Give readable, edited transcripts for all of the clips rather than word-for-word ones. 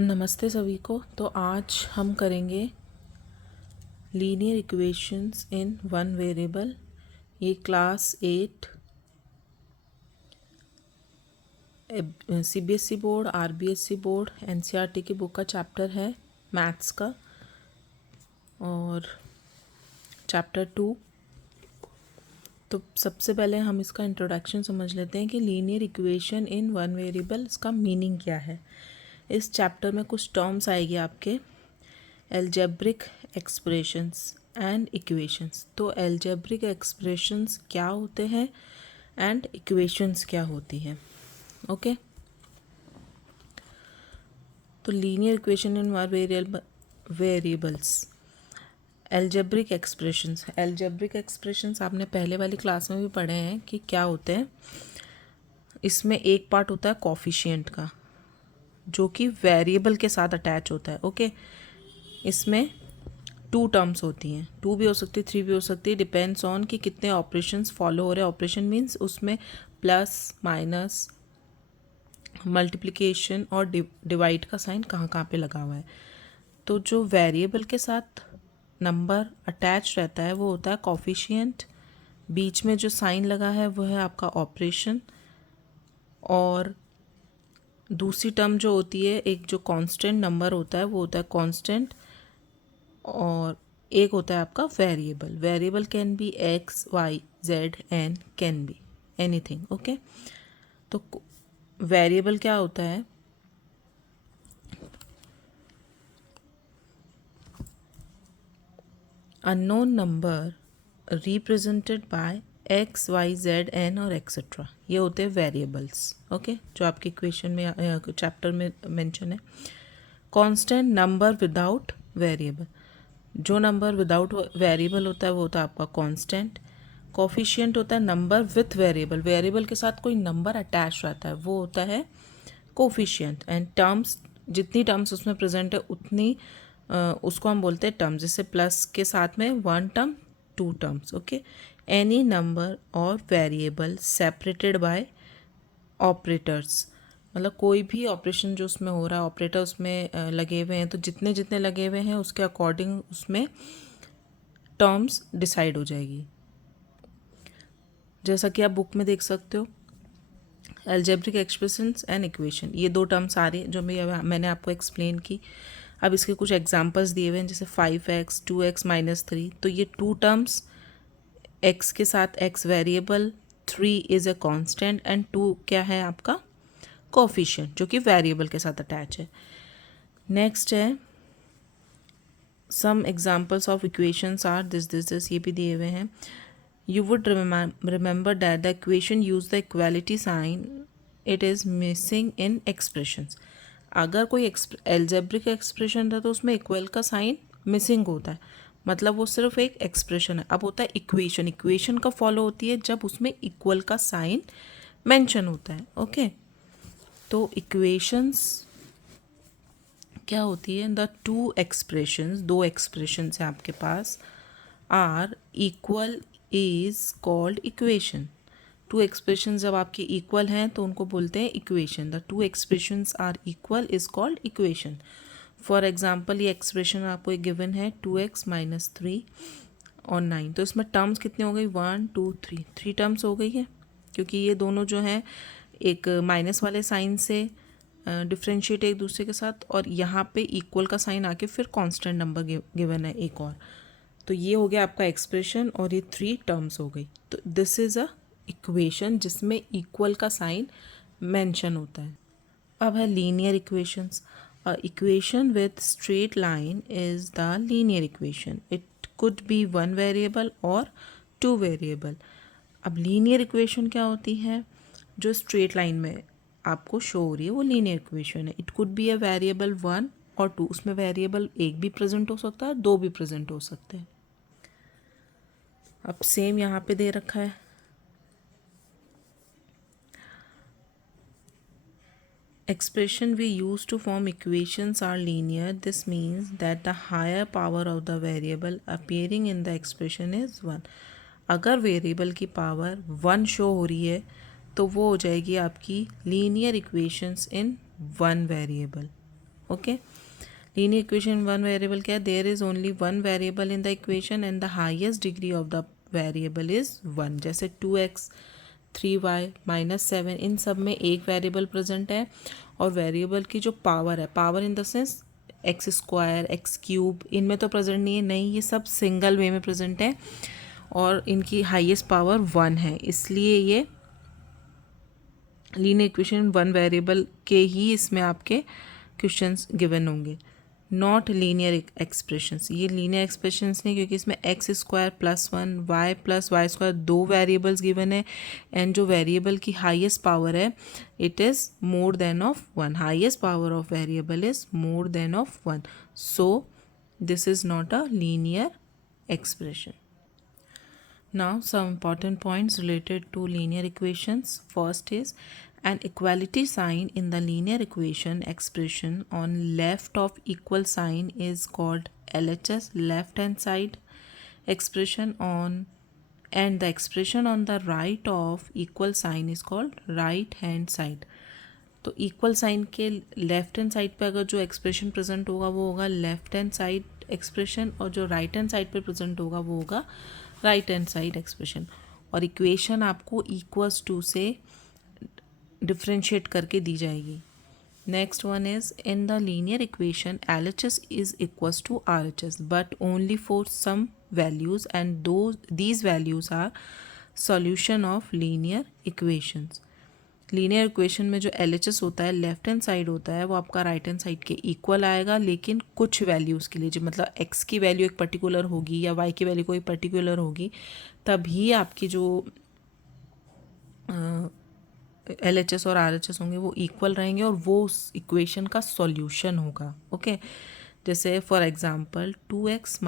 नमस्ते सभी को। तो आज हम करेंगे linear equations in one variable. ये class 8 CBSE board, RBSE board, NCERT की बुक का चैप्टर है मैथ्स का, और चैप्टर 2। तो सबसे पहले हम इसका इंट्रोडक्शन समझ लेते हैं कि linear equation in one variable, इसका मीनिंग क्या है। इस चैप्टर में कुछ टर्म्स आएगी आपके, एल्जेब्रिक एक्सप्रेशंस एंड इक्वेशंस। तो एल्जेब्रिक एक्सप्रेशंस क्या होते हैं एंड इक्वेशंस क्या होती हैं, ओके। तो linear equation in variables, algebraic expressions आपने पहले वाली क्लास में भी पढ़े हैं कि क्या होते हैं। इसमें एक पार्ट होता है कोफिशिएंट का, जो कि वेरिएबल के साथ अटैच होता है, ओके। इसमें 2 टर्म्स होती हैं, 2 भी हो सकती है, 3 भी हो सकती है, डिपेंड्स ऑन कि कितने ऑपरेशंस फॉलो हो रहे हैं। ऑपरेशन मीन्स उसमें प्लस माइनस मल्टीप्लिकेशन और डिवाइड का साइन कहाँ कहाँ पे लगा हुआ है। तो जो वेरिएबल के साथ नंबर अटैच रहता है वो होता है कोफिशिएंट, बीच में जो साइन लगा है वो है आपका ऑपरेशन, और दूसरी टर्म जो होती है, एक जो कांस्टेंट नंबर होता है वो होता है कांस्टेंट, और एक होता है आपका variable. Variable can be X, Y, Z, N, can be anything, okay. तो वेरिएबल क्या होता है, unknown number represented by X, Y, Z, N और एक्सेट्रा, ये होते हैं वेरिएबल्स, ओके, जो आपके इक्वेशन में चैप्टर में मेंशन है। कांस्टेंट नंबर विदाउट वेरिएबल, जो नंबर विदाउट वेरिएबल होता है वो होता है आपका कांस्टेंट। कोफिशिएंट होता है नंबर विथ वेरिएबल, वेरिएबल के साथ कोई नंबर अटैच रहता है वो होता है कोफिशिएंट। एंड टर्म्स, जितनी टर्म्स उसमें प्रेजेंट है उतनी उसको हम बोलते हैं टर्म्स, जैसे प्लस के साथ में 1 term 2 terms, okay. Any number और वेरिएबल सेपरेटेड बाय ऑपरेटर्स, मतलब कोई भी ऑपरेशन जो उसमें हो रहा है, ऑपरेटर उसमें लगे हुए हैं, तो जितने जितने लगे हुए हैं उसके अकॉर्डिंग उसमें टर्म्स डिसाइड हो जाएगी। जैसा कि आप बुक में देख सकते हो, एल्जेब्रिक एक्सप्रेशंस एंड इक्वेशन, ये 2 टर्म्स आ रही है जो मैंने आपको एक्सप्लेन की। अब इसके कुछ एग्जांपल्स दिए हुए हैं, जैसे 5x 2x -3। तो ये 2 टर्म्स, x के साथ x variable, 3 is a constant and 2 क्या है आपका कोफिशिएंट, जो कि वेरिएबल के साथ अटैच है। नेक्स्ट है some examples of equations are this, ये भी दिए हुए हैं। You would remember that the equation use the equality sign, it is missing in expressions। अगर कोई एल्जेब्रिक एक्सप्रेशन था तो उसमें इक्वल का साइन मिसिंग होता है, मतलब वो सिर्फ एक एक्सप्रेशन है। अब होता है इक्वेशन, इक्वेशन का फॉलो होती है जब उसमें इक्वल का साइन मेंशन होता है, ओके। तो इक्वेशंस क्या होती है, द 2 एक्सप्रेशंस, 2 एक्सप्रेशंस हैं आपके पास, are equal is called equation. 2 expressions जब आपकी इक्वल हैं तो उनको बोलते हैं equation. The 2 expressions are equal is called equation. For example ये एक्सप्रेशन आपको एक गिवन है 2x -3 और 9। तो इसमें टर्म्स कितनी हो गई, 1 2 3, 3 टर्म्स हो गई है, क्योंकि ये दोनों जो हैं एक माइनस वाले साइन से डिफ्रेंशिएट एक दूसरे के साथ, और यहाँ पे इक्वल का साइन आके फिर कांस्टेंट नंबर गिवन है एक और। तो ये हो गया आपका एक्सप्रेशन, और ये 3 टर्म्स हो गई। तो दिस इज़ अ इक्वेशन जिसमें इक्वल का साइन मेंशन होता है। अब है linear equations. Equation with straight line is the linear equation, it could be 1 variable और 2 वेरिएबल। अब लीनियर इक्वेशन क्या होती है, जो स्ट्रेट लाइन में आपको शो हो रही है वो लीनियर इक्वेशन है। It could be a variable 1 और 2, उसमें वेरिएबल एक भी प्रेजेंट हो सकता है, 2 भी प्रेजेंट हो सकते हैं। अब सेम यहाँ पे दे रखा है, expression we use to form equations are linear. This means that the higher power of the variable appearing in the expression is 1। अगर वेरिएबल की पावर 1 शो हो रही है तो वो हो जाएगी आपकी linear equations in 1 variable, okay, linear equation one variable क्या है, there is only one variable in the equation and the highest degree of the variable is one. जैसे 2x 3y -7, इन सब में एक वेरिएबल प्रेजेंट है और वेरिएबल की जो पावर है, power in the sense x square x cube, इनमें तो प्रेजेंट नहीं है, नहीं ये सब सिंगल वे में प्रेजेंट है और इनकी हाईएस्ट पावर वन है, इसलिए ये लीनियर इक्वेशन वन वेरिएबल के ही इसमें आपके क्वेश्चंस गिवन होंगे, नॉट लीनियर एक्सप्रेशंस। ये लीनियर एक्सप्रेशंस नहीं, क्योंकि इसमें X square +1 Y plus Y square दो वेरिएबल्स गिवन है एंड जो वेरिएबल की हाईएस्ट पावर है it is more than of one, highest power of variable is more than of one, so this is not a linear expression. Now some important points related to linear equations. First is an equality sign in the linear equation expression on left of equal sign is called LHS, left hand side expression on, and the expression on the right of equal sign is called right hand side. तो equal sign के left hand side पे अगर जो expression present होगा वो होगा left hand side expression, और जो राइट हैंड साइड पे प्रेजेंट होगा वो होगा राइट हैंड साइड एक्सप्रेशन। और इक्वेशन आपको इक्वल्स टू से डिफ्रेंशिएट करके दी जाएगी। Next one is in the linear equation LHS is equals to RHS but only for some values and do these values are solution of linear equations. Linear equation में जो LHS होता है left hand side होता है वो आपका right hand side के equal आएगा, लेकिन कुछ वैल्यूज़ के लिए, जो मतलब x की वैल्यू एक पर्टिकुलर होगी या y की वैल्यू कोई पर्टिकुलर होगी, तभी आपकी जो LHS और RHS होंगे वो इक्वल रहेंगे और वो उस इक्वेशन का सॉल्यूशन होगा। ओके, जैसे फॉर एग्जांपल 2x -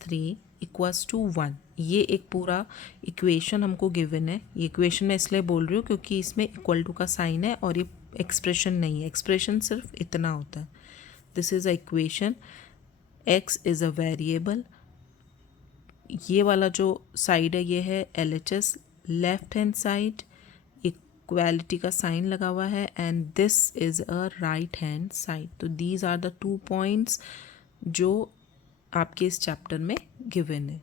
3 = 1, ये एक पूरा इक्वेशन हमको गिवन है। ये इक्वेशन मैं इसलिए बोल रही हूँ क्योंकि इसमें इक्वल टू का साइन है और ये एक्सप्रेशन नहीं है, एक्सप्रेशन सिर्फ इतना होता है। This is a equation, x is a variable, ये वाला जो साइड है ये है LHS, left hand side equality का साइन लगा हुआ है and this is a right hand side. तो दीज आर द 2 पॉइंट्स जो आपके इस चैप्टर में गिवन है।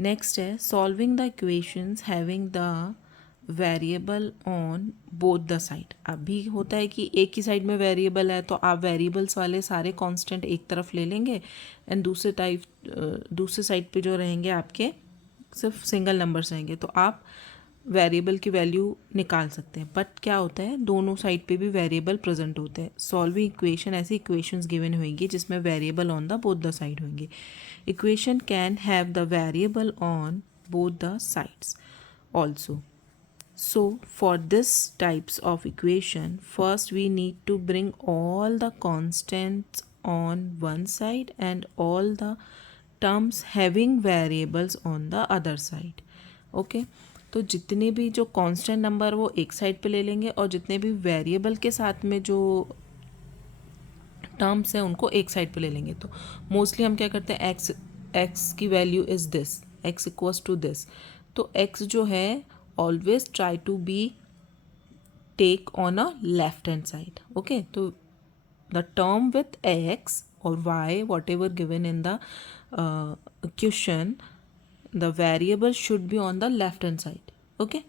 नेक्स्ट है solving the equations having the variable on both the side. अभी होता है कि एक ही साइड में वेरिएबल है तो आप वेरिएबल्स वाले सारे कांस्टेंट एक तरफ ले लेंगे एंड दूसरे साइड पे जो रहेंगे आपके सिर्फ सिंगल नंबर्स रहेंगे, तो आप वेरिएबल की वैल्यू निकाल सकते हैं। बट क्या होता है, दोनों साइड पे भी वेरिएबल प्रेजेंट होते हैं। सॉल्विंग इक्वेशन ऐसी इक्वेशंस गिवन होंगी जिसमें variable on the both the side होंगे। Equation can have the variable on both the sides also. So for this types of equation, first we need to bring all the constants on one side and all the terms having variables on the other side. Okay, तो जितने भी जो constant number वो एक side पे ले लेंगे और जितने भी वेरिएबल के साथ में जो टर्म्स हैं उनको एक साइड पे ले लेंगे। तो मोस्टली हम क्या करते हैं, एक्स की value is this, x = this, तो x जो है always try to be take on a left hand side. Okay, so the term with x or y whatever given in the question, the variable should be on the left hand side. Okay,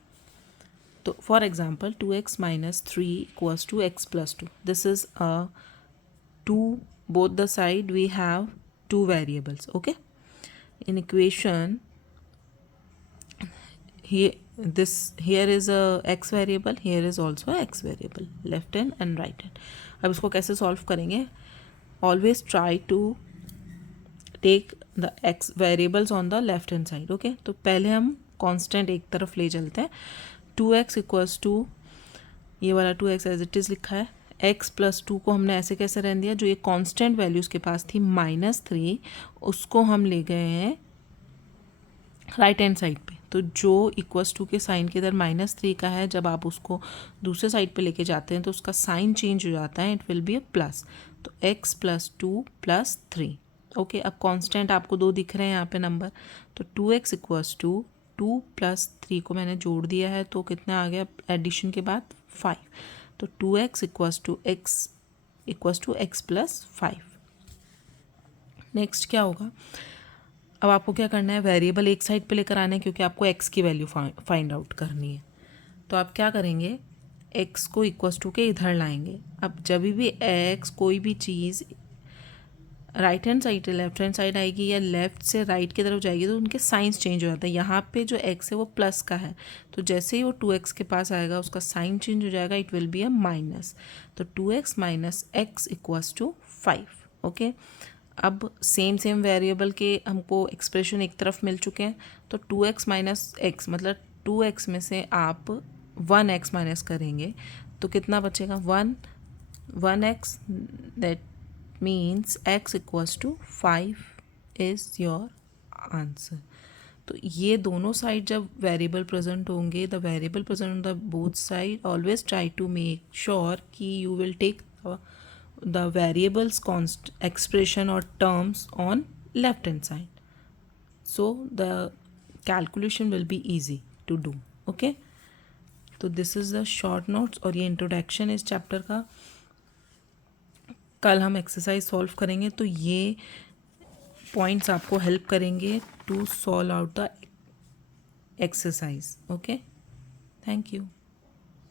so for example 2x - 3 = x + 2. This is a 2, both the side we have two variables. Okay, in equation here is a x variable, here is also a x variable, left hand and right hand. अब इसको कैसे solve करेंगे, always try to take the x variables on the left hand side. Okay, तो पहले हम constant एक तरफ ले चलते हैं। 2x = ये वाला 2x एज इट इज़ लिखा है, x + 2 को हमने ऐसे कैसे रहने दिया, जो ये कांस्टेंट वैल्यूज़ के पास थी -3 उसको हम ले गए हैं राइट हैंड साइड पे। तो जो = के साइन के इधर -3 का है, जब आप उसको दूसरे साइड पे लेके जाते हैं तो उसका साइन चेंज हो जाता है, it will be a plus. तो x + 2 + 3। ओके, अब कांस्टेंट आपको 2 दिख रहे हैं यहाँ पे नंबर, तो 2x = 2 + 3 को मैंने जोड़ दिया है तो कितना आ गया एडिशन के बाद 5। तो 2x = x equals to X plus 5। Next क्या होगा, अब आपको क्या करना है, वेरिएबल एक साइड पे लेकर आना है क्योंकि आपको एक्स की वैल्यू फाइंड आउट करनी है। तो आप क्या करेंगे, एक्स को इक्वल्स टू के इधर लाएंगे। अब जब भी एक्स कोई भी चीज़ right hand side left hand side आएगी या लेफ्ट से राइट की तरफ जाएगी तो उनके साइंस चेंज हो जाता है। यहाँ पे जो एक्स है वो प्लस का है, तो जैसे ही वो 2x के पास आएगा उसका साइन चेंज हो जाएगा, it will be a minus. तो 2x minus X equals to 5। Okay, अब सेम वेरिएबल के हमको एक्सप्रेशन एक तरफ मिल चुके हैं, तो 2x माइनस एक्स मतलब 2x में से आप 1x माइनस करेंगे तो कितना बचेगा, 1x, that means x equals to 5 is your answer. तो ये दोनों साइड जब वेरिएबल प्रेजेंट होंगे, the variable present on the both side, always try to make sure कि you will take the variables const expression or terms on left hand side, so the calculation will be easy to do. Okay, तो this is the short notes और ये introduction इस chapter का। कल हम exercise solve करेंगे तो ये पॉइंट्स आपको हेल्प करेंगे to solve out the exercise. Okay, thank you.